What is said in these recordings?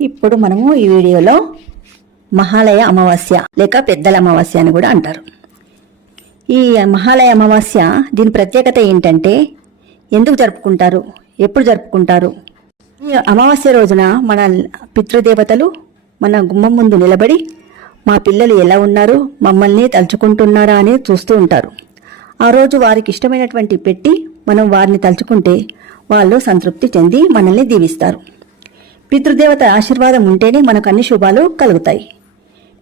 ఇప్పుడు మనము ఈ వీడియోలో మహాలయ అమావాస్య లేక పెద్దల అమావాస్య అని కూడా అంటారు. ఈ మహాలయ అమావాస్య దీని ప్రత్యేకత ఏంటంటే ఎందుకు జరుపుకుంటారు, ఎప్పుడు జరుపుకుంటారు? ఈ అమావాస్య రోజున మన పితృదేవతలు మన గుమ్మం ముందు నిలబడి మా పిల్లలు ఎలా ఉన్నారు, మమ్మల్ని తలుచుకుంటున్నారా అని చూస్తూ ఉంటారు. ఆ రోజు వారికి ఇష్టమైనటువంటి పెట్టి మనం వారిని తలుచుకుంటే వాళ్ళు సంతృప్తి చెంది మనల్ని దీవిస్తారు. పితృదేవత ఆశీర్వాదం ఉంటేనే మనకు అన్ని శుభాలు కలుగుతాయి.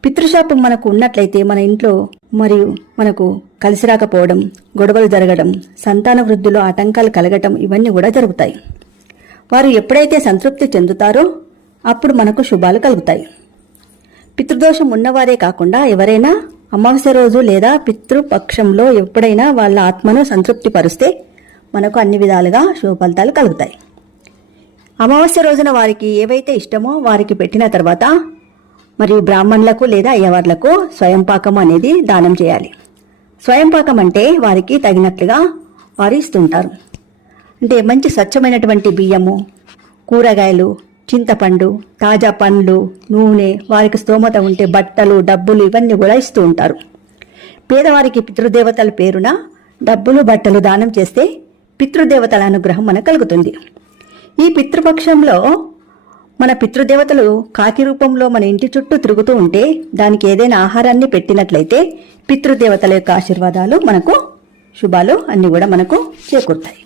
పితృశాపం మనకు ఉన్నట్లయితే మన ఇంట్లో మరియు మనకు కలిసి రాకపోవడం, గొడవలు జరగడం, సంతాన వృద్ధిలో ఆటంకాలు కలగటం ఇవన్నీ కూడా జరుగుతాయి. వారు ఎప్పుడైతే సంతృప్తి చెందుతారో అప్పుడు మనకు శుభాలు కలుగుతాయి. పితృదోషం ఉన్నవారే కాకుండా ఎవరైనా అమావాస్య రోజు లేదా పితృపక్షంలో ఎప్పుడైనా వాళ్ళ ఆత్మను సంతృప్తి పరుస్తే మనకు అన్ని విధాలుగా శుభ ఫలితాలు కలుగుతాయి. అమావాస్య రోజున వారికి ఏవైతే ఇష్టమో వారికి పెట్టిన తర్వాత మరియు బ్రాహ్మణులకు లేదా అయ్యవార్లకు స్వయంపాకం అనేది దానం చేయాలి. స్వయంపాకం అంటే వారికి తగినట్లుగా వారు ఇస్తుంటారు. అంటే మంచి స్వచ్ఛమైనటువంటి బియ్యము, కూరగాయలు, చింతపండు, తాజా పండ్లు, నూనె, వారికి స్తోమత ఉంటే బట్టలు, డబ్బులు ఇవన్నీ కూడా ఇస్తూ ఉంటారు. పేదవారికి పితృదేవతల పేరున డబ్బులు, బట్టలు దానం చేస్తే పితృదేవతల అనుగ్రహం మనకు కలుగుతుంది. ఈ పితృపక్షంలో మన పితృదేవతలు కాకి రూపంలో మన ఇంటి చుట్టూ తిరుగుతూ ఉంటే దానికి ఏదైనా ఆహారాన్ని పెట్టినట్లయితే పితృదేవతల యొక్క ఆశీర్వాదాలు మనకు, శుభాలు అన్నీ కూడా మనకు చేకూరుతాయి.